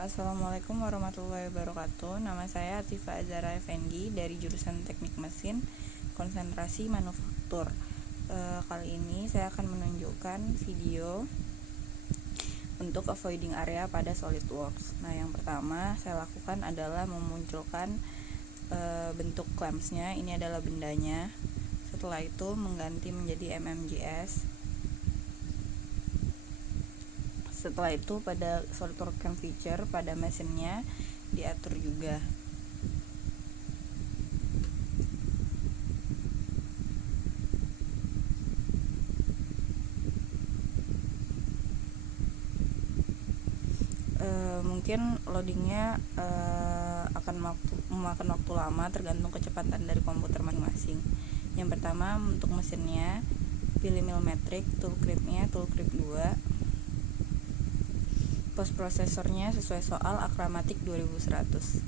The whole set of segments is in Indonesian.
Assalamualaikum warahmatullahi wabarakatuh. Nama saya Atifa Azara Effendi dari jurusan Teknik Mesin, konsentrasi manufaktur. Kali ini saya akan menunjukkan video untuk avoiding area pada SolidWorks. Nah, yang pertama saya lakukan adalah memunculkan bentuk clamps-nya. Ini adalah bendanya. Setelah itu mengganti menjadi MMGS. Setelah itu pada SolidWorks Clamp Feature pada mesinnya diatur juga. Mungkin loadingnya akan memakan waktu lama tergantung kecepatan dari komputer masing-masing. Yang pertama, untuk mesinnya pilih Millmetric, tool gripnya tool grip 2, post prosesornya sesuai soal Akramatik 2100.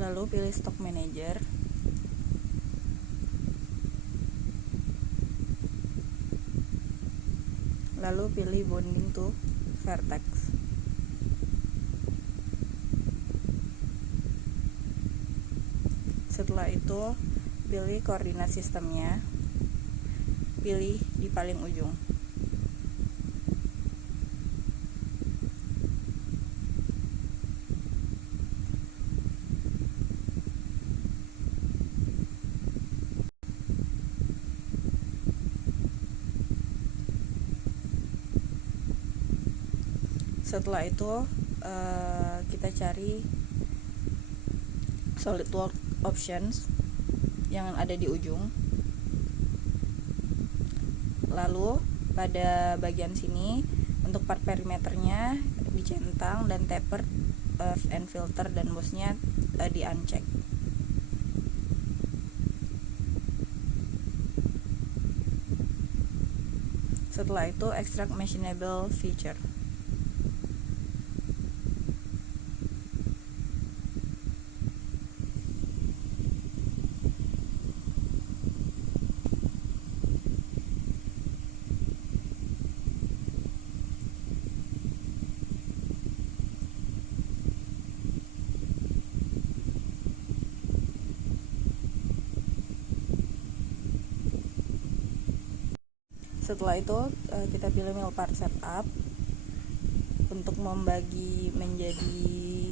Lalu pilih Stock Manager. Lalu pilih Bonding to Vertex. Setelah itu pilih koordinat sistemnya, pilih di paling ujung. Setelah itu kita cari SolidWorks options yang ada di ujung. Lalu pada bagian sini untuk part perimeternya dicentang dan tapered, and filter dan bossnya di uncheck. Setelah itu extract machinable feature. Setelah itu kita pilih mill part setup untuk membagi menjadi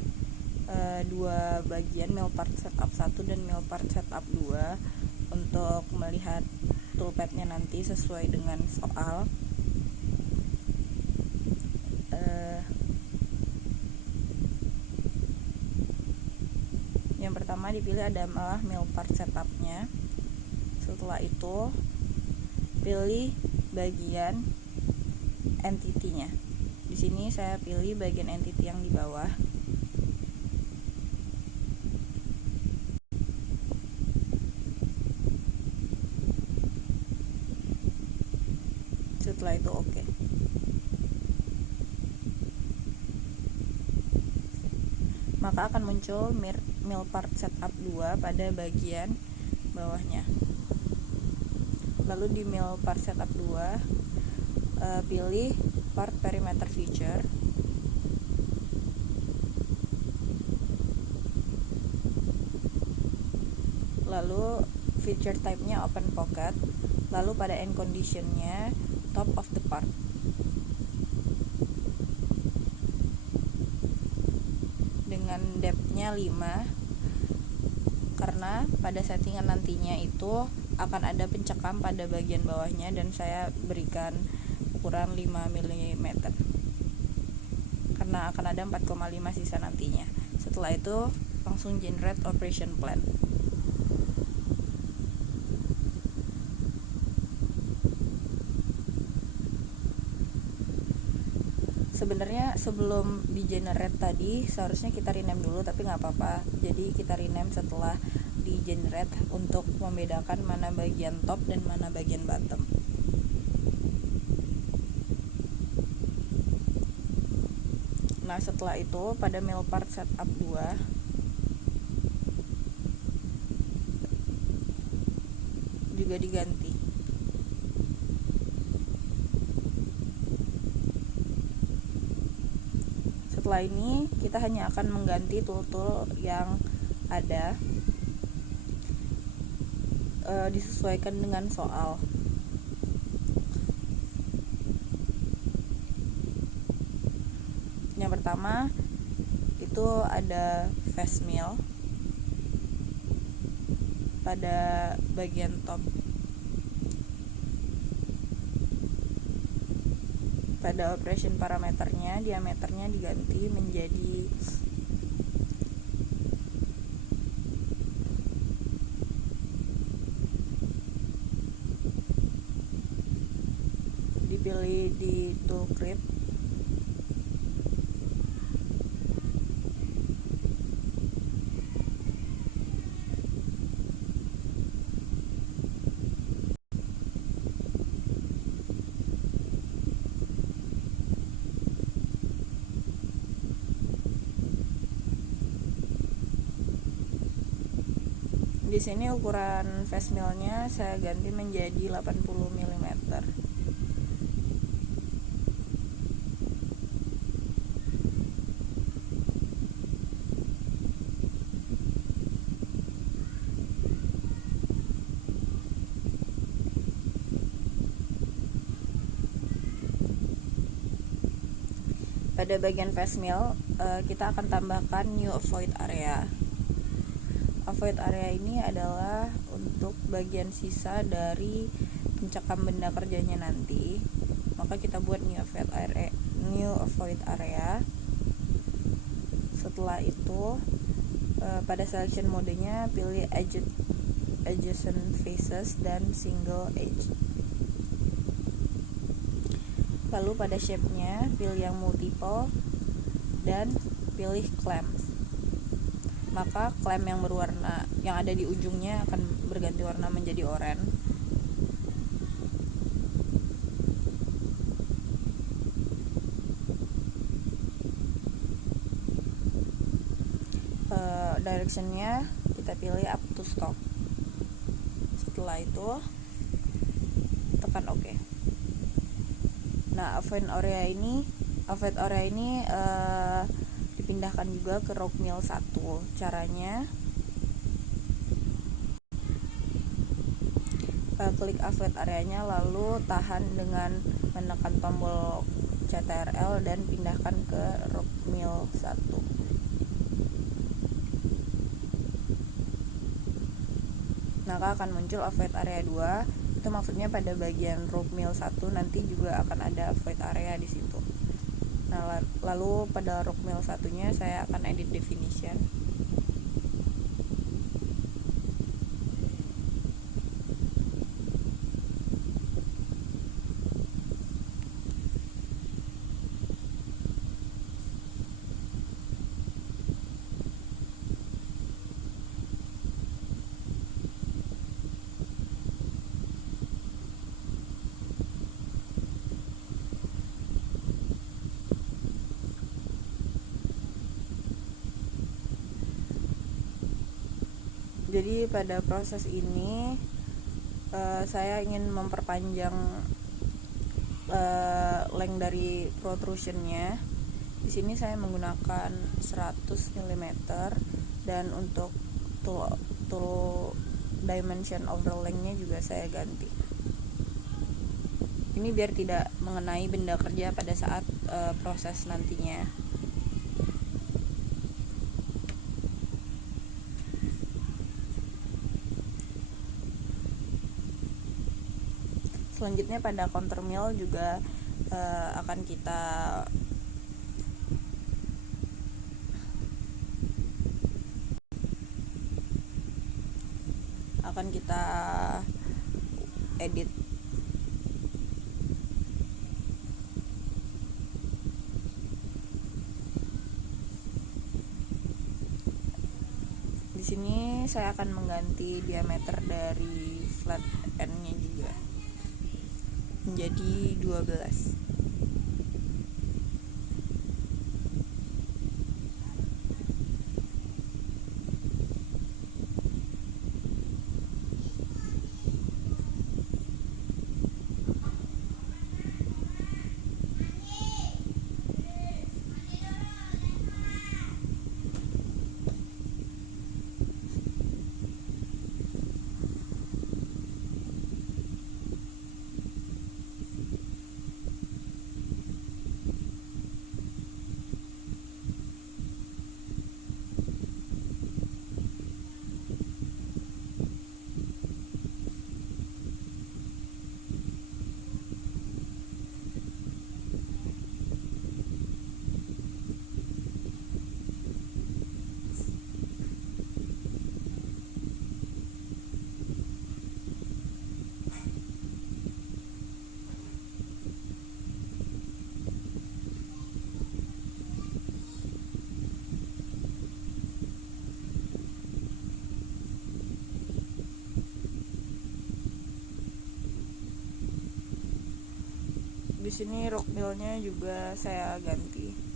dua bagian, mill part setup 1 dan mill part setup 2, untuk melihat toolpadnya nanti sesuai dengan soal. Yang pertama dipilih adalah mill part setupnya. Setelah itu pilih bagian entity-nya. Di sini saya pilih bagian entity yang di bawah. Setelah itu oke. Maka akan muncul mill part setup 2 pada bagian bawahnya. Lalu di mill part setup 2 pilih part perimeter feature. Lalu feature type-nya open pocket. Lalu pada end condition-nya top of the part. Dengan depth-nya 5, karena pada settingan nantinya itu akan ada pencekam pada bagian bawahnya dan saya berikan ukuran 5 mm karena akan ada 4,5 sisa nantinya. Setelah itu langsung generate operation plan. Sebenarnya sebelum di generate tadi seharusnya kita rename dulu, tapi nggak apa-apa. Jadi kita rename setelah di generate untuk membedakan mana bagian top dan mana bagian bottom. Nah, setelah itu pada mill part setup 2 juga diganti. setelah ini kita hanya akan mengganti tool-tool yang ada, disesuaikan dengan soal. Yang pertama itu ada face meal pada bagian top. Pada operation parameternya, diameternya diganti menjadi dipilih di tool creep. Di sini ukuran face meal-nya saya ganti menjadi 80 mm. Pada bagian face meal, kita akan tambahkan new avoid area. Avoid area ini adalah untuk bagian sisa dari pencakam benda kerjanya nanti. Maka kita buat new avoid area. Setelah itu, pada selection modenya pilih adjacent faces dan single edge. Lalu pada shape-nya pilih yang multiple dan pilih clamps. Maka clamp yang berwarna yang ada di ujungnya akan berganti warna menjadi oranye. Directionnya kita pilih up to stop. Setelah itu tekan OK. Nah, avoid area ini dipindahkan juga ke rock mill 1. Caranya klik avoid areanya, lalu tahan dengan menekan tombol CTRL dan pindahkan ke rock mill 1. Maka akan muncul avoid area 2. Itu maksudnya pada bagian rock mill 1 nanti juga akan ada avoid area di situ. Nah, lalu pada rock mill satunya saya akan edit definition. Jadi pada proses ini saya ingin memperpanjang length dari protrusionnya. Di sini saya menggunakan 100 mm dan untuk tool dimension overlay-nya juga saya ganti. Ini biar tidak mengenai benda kerja pada saat proses nantinya. Selanjutnya pada counter mill juga akan kita edit. Di sini saya akan mengganti diameter dari flat end-nya juga menjadi 12. Di sini rockmillnya juga saya ganti.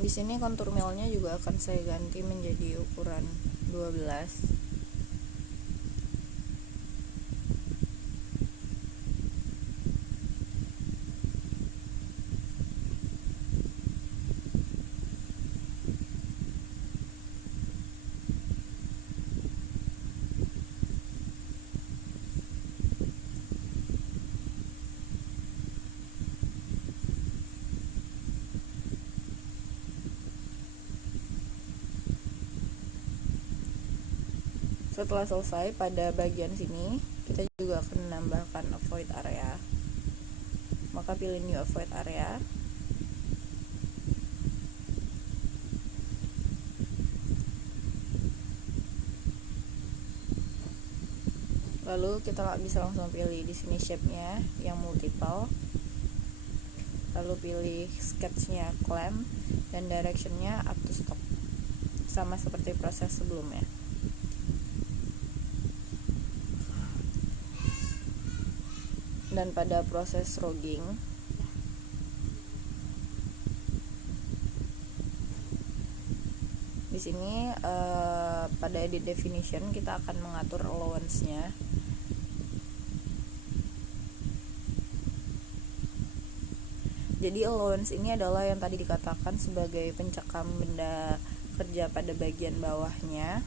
Di sini kontur millnya juga akan saya ganti menjadi ukuran 12. Setelah selesai, pada bagian sini kita juga akan menambahkan avoid area. Maka pilih new avoid area. Lalu kita bisa langsung pilih di sini shape-nya yang multiple. Lalu pilih sketch-nya clamp dan direction-nya up to stop. Sama seperti proses sebelumnya. Dan pada proses rogging, di sini pada edit definition kita akan mengatur allowance-nya. Jadi allowance ini adalah yang tadi dikatakan sebagai pencekam benda kerja pada bagian bawahnya.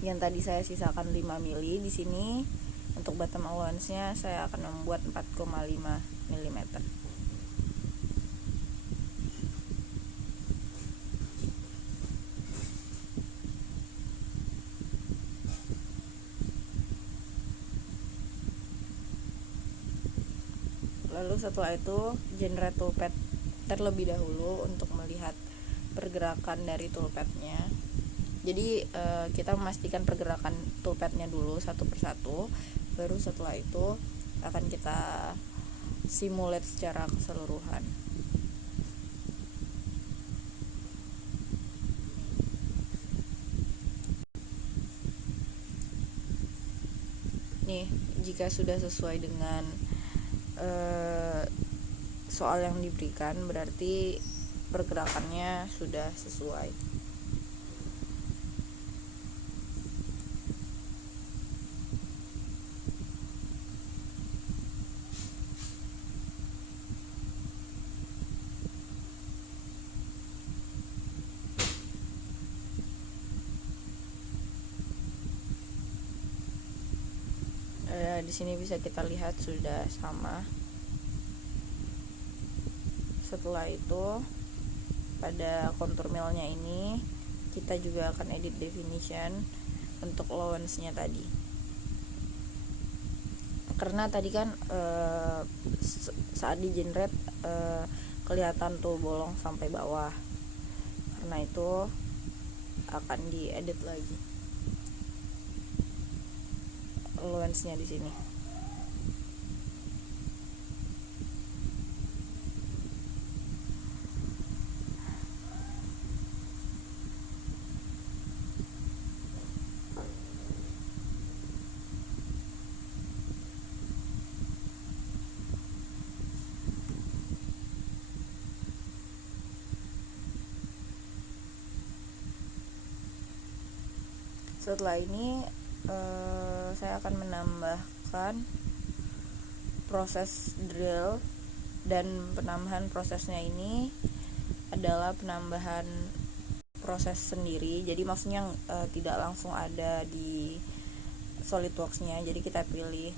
Yang tadi saya sisakan 5 mili, di sini untuk bottom allowance-nya saya akan membuat 4,5 mm. Lalu setelah itu generate toolpath terlebih dahulu untuk melihat pergerakan dari toolpath-nya. Jadi kita memastikan pergerakan toolpath-nya dulu satu persatu, baru setelah itu akan kita simulate secara keseluruhan. Nih, jika sudah sesuai dengan soal yang diberikan, berarti pergerakannya sudah sesuai. Di sini bisa kita lihat sudah sama. Setelah itu pada contour millnya ini kita juga akan edit definition untuk allowance-nya tadi. Karena tadi kan saat di generate kelihatan tuh bolong sampai bawah. Karena itu akan diedit lagi allowance-nya di sini. Setelah ini saya akan menambahkan proses drill, dan penambahan prosesnya ini adalah penambahan proses sendiri. Jadi maksudnya tidak langsung ada di SolidWorks-nya. Jadi kita pilih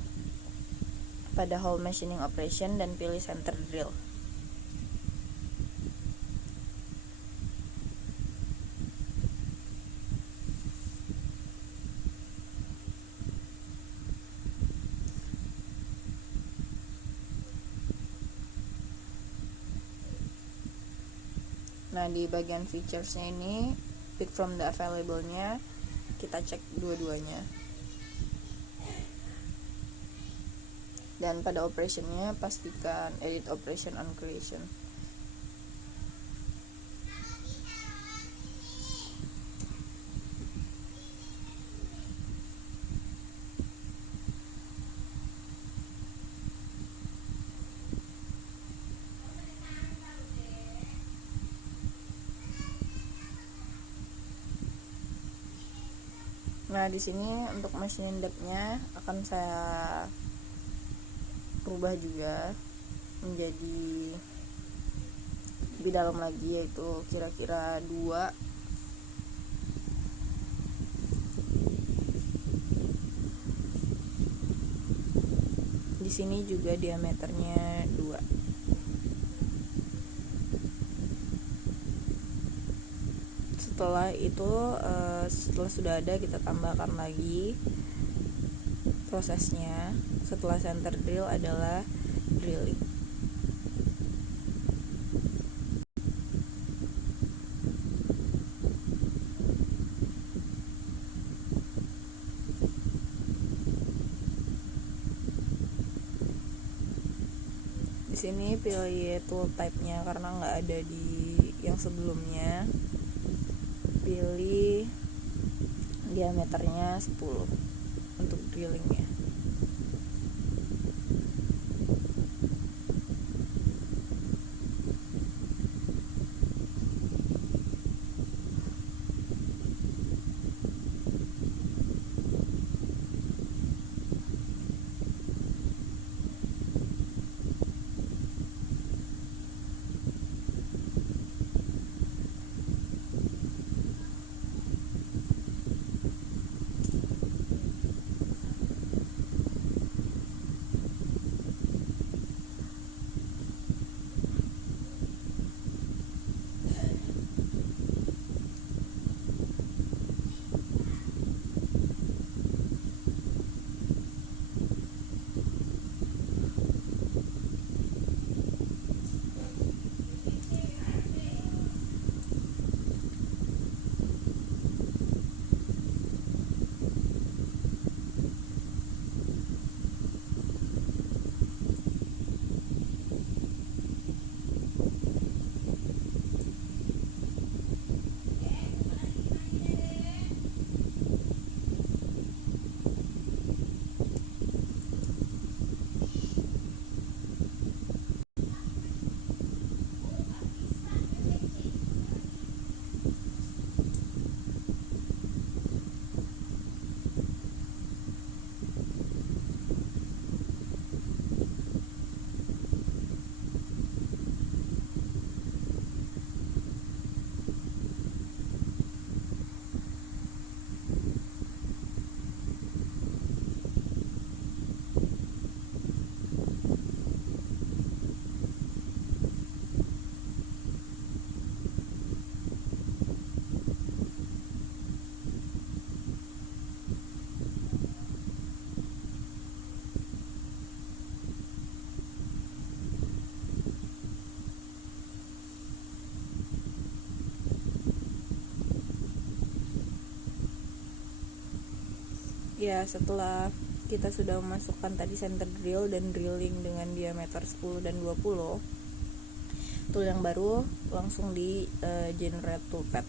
pada whole machining operation dan pilih center drill. Nah, di bagian features-nya ini, pick from the available-nya, kita cek dua-duanya. Dan pada operation-nya, pastikan edit operation on creation. Nah, di sini untuk machining depth-nya akan saya rubah juga menjadi lebih dalam lagi, yaitu kira-kira 2. Di sini juga diameternya 2. Setelah itu, setelah sudah ada, kita tambahkan lagi prosesnya. Setelah center drill adalah drilling. Di sini pilih tool type-nya karena nggak ada di yang sebelumnya. Pilih diameternya 10 untuk drillingnya. Ya, setelah kita sudah memasukkan tadi center drill dan drilling dengan diameter 10 dan 20, tool yang baru langsung di generate toolpath.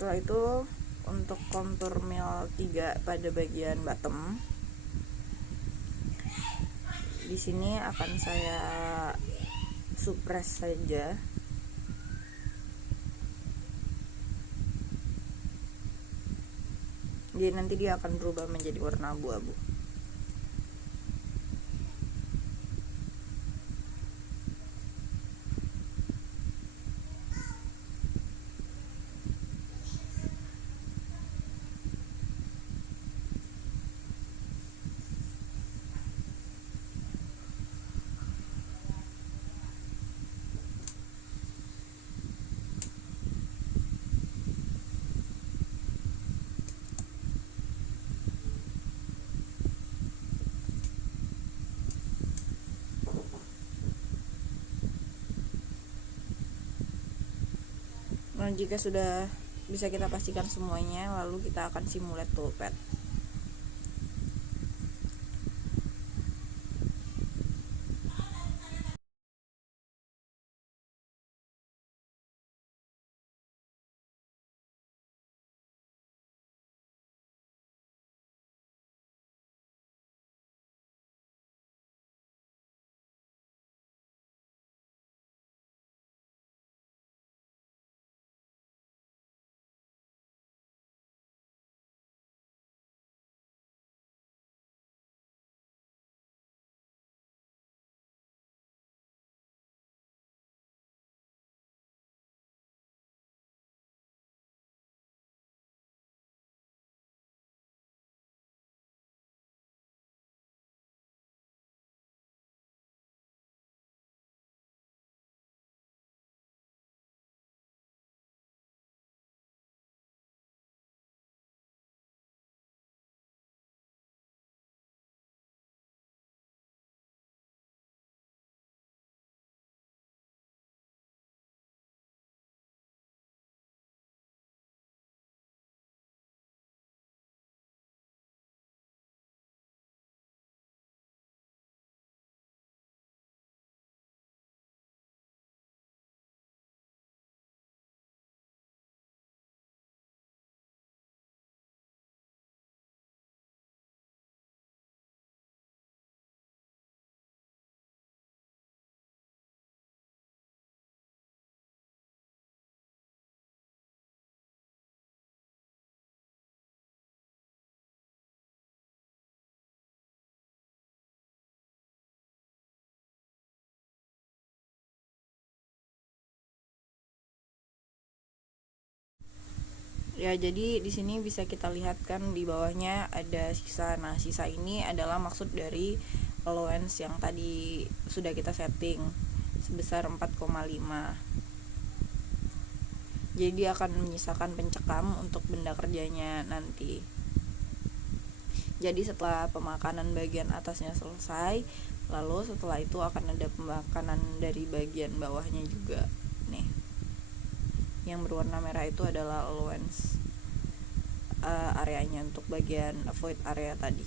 Setelah itu untuk kontur mil 3 pada bagian bottom, di sini akan saya suppress saja. Jadi nanti dia akan berubah menjadi warna abu-abu. Nah, jika sudah bisa kita pastikan semuanya, lalu kita akan simulate toolpath. Ya, jadi di sini bisa kita lihat kan di bawahnya ada sisa. Nah, sisa ini adalah maksud dari allowance yang tadi sudah kita setting sebesar 4,5. Jadi akan menyisakan pencekam untuk benda kerjanya nanti. Jadi setelah pemakanan bagian atasnya selesai, lalu setelah itu akan ada pemakanan dari bagian bawahnya juga. Nih, yang berwarna merah itu adalah allowance areanya untuk bagian void area tadi.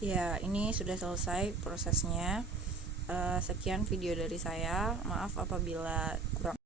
Ya, ini sudah selesai prosesnya. Sekian video dari saya. Maaf apabila kurang